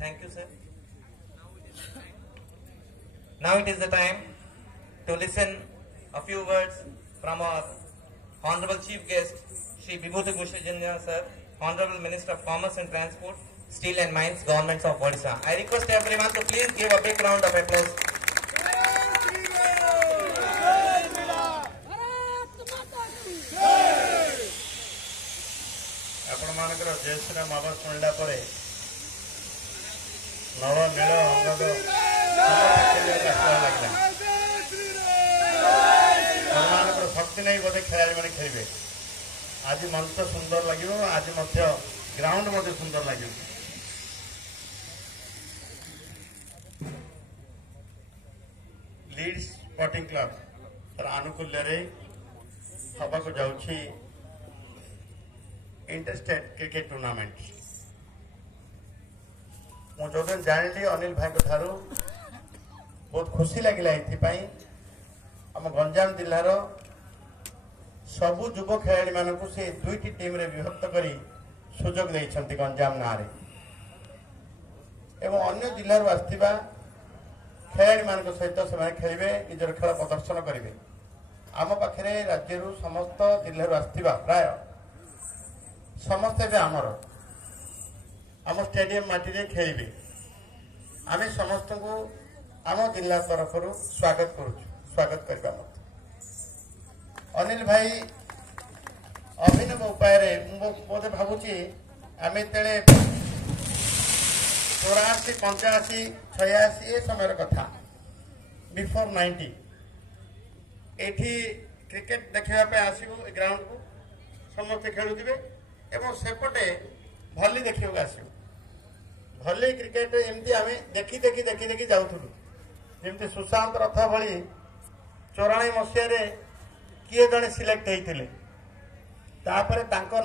Thank you, sir. Now it is the time to listen a few words from our Honorable Chief Guest, Shri Vibhuti Bhushan sir, Honorable Minister of Commerce and Transport, Steel and Mines, Government of Odisha. I request everyone to please give a big round of applause. ଆପଣମାନଙ୍କର ଜୟ ଶ୍ରୀରାମ ଆବାଜ ଶୁଣିଲା ପରେ ନଳ ନୀଳ ଅଙ୍ଗଦ ଲାଗିଲା ଆପଣମାନଙ୍କର ଶକ୍ତି ନେଇ ବୋଧେ ଖେଳାଳିମାନେ ଖେଳିବେ। ଆଜି ମଞ୍ଚ ସୁନ୍ଦର ଲାଗିବ, ଆଜି ମଧ୍ୟ ଗ୍ରାଉଣ୍ଡ ମଧ୍ୟ ସୁନ୍ଦର ଲାଗିବ। ଲିଡ୍ସ ସ୍ପୋର୍ଟିଂ କ୍ଲବ ଆନୁକୂଲ୍ୟରେ ହେବାକୁ ଯାଉଛି इंटरस्टेट क्रिकेट टूर्नामेंट। मुझे जो दिन जानी अनिल भाई ठारू बहुत खुशी लगे आम गंजाम जिलार सबु युव खेलाड़ी मान से दुईटी टीम रे विभक्त कर सुजोग देइछंती गंजाम नारे एवं अन्य जिलार आसथिबा खेलाड़ी मान सहित से खेलिबे, निजर खेल प्रदर्शन करेंगे। आम पाखे राज्य समस्त जिलार आसथिबा प्राय समस्ते भी आम स्टेडियम माटी रे खेलिबे। आम समस्त को आम जिला तरफ स्वागत करवा अनिल भाई अभिनव उपाय बोधे भावुची आम तेरे 84, 85, 86 ये समय कथा बिफोर 90 एठी क्रिकेट देखा आसबू ग्राउंड को समस्ते खेलुवे एवं सेपटे भली देखा आसू भली क्रिकेट एमती आम देखी देखी देखी देखी जाऊलु जमी सुशांत रथ भली 94 मसीह किए जड़े सिलेक्ट होते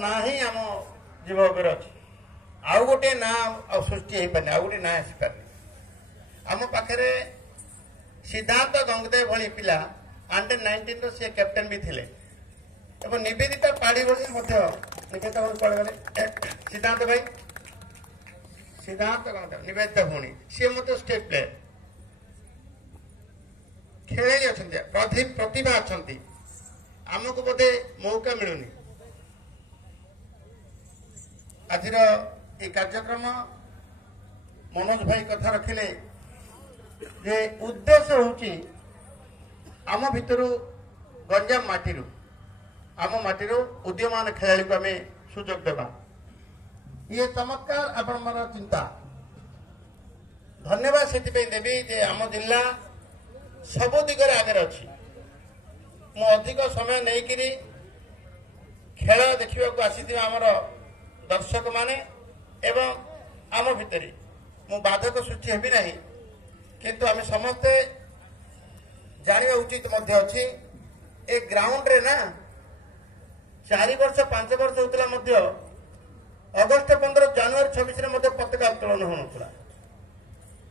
ना ही आम जीवन अच्छी आउ गोटे ना सृष्टि हो पारे, आउ गोटे ना आसी पारे। आम पाखे सिद्धांत गंगदेव भली पिला अंडर 19 सी कैप्टेन भी थे एवं निवेदिता पाड़ी भली सिद्धांत भाई सिद्धांत निवेदिता भूणी सी मत स्टेट प्लेयर खेल प्रतिभा अच्छा आमको बोधे मौका मिलूनी। आज ये कार्यक्रम मनोज भाई कथा रखिले जे उद्देश्य होची आम भितर गंजाम माटी आम माटी उद्यमान खेलाड़ी को आम सुजोग देवा ये चमत्कार आपण चिंता धन्यवाद से देवी जे आम जिला सबु दिगरे आगे अच्छी मु अधिक समय नहीं करी खेल देखा आसी आमर दर्शक माने एवं आम भितर मु बाधक सृष्टि हेबी ना किंतु आम समस्ते जाना उचित अच्छी ए ग्राउंड रे ना 4 वर्ष 5 वर्ष होता अगस्ट 15 जनवरी 26 पताका उत्तोलन होना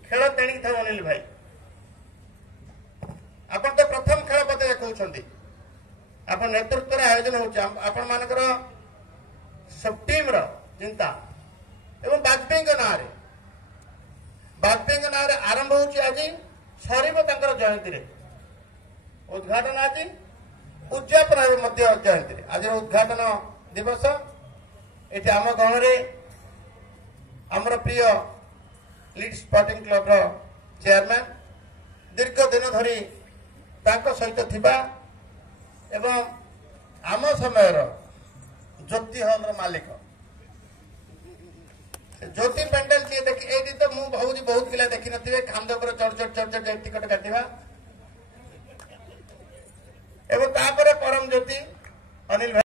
खेल तेणिक था अनिल भाई आप तो प्रथम खेल पते देखते आप नेतृत्व आयोजन होकर सब टीम चिंता एवं वाजपेयी ना आरंभ हो आज सरब जयंती उद्घाटन आज उद्यापन जयंती आज उद्घाटन दिवस ये आम गाँव में आमर प्रिय लीड स्पोर्टिंग क्लब चेयरमैन दीर्घ दिन धरी सहित थिबा एवं आम समय ज्योति हॉल मालिक ज्योति पेंडल सी देखी ये तो मुझे भावी बहुत पिला देखी थे खांद पर चढ़ चढ़ चढ़ चढ़ टिकट काटा एवं परम ज्योति अनिल भाई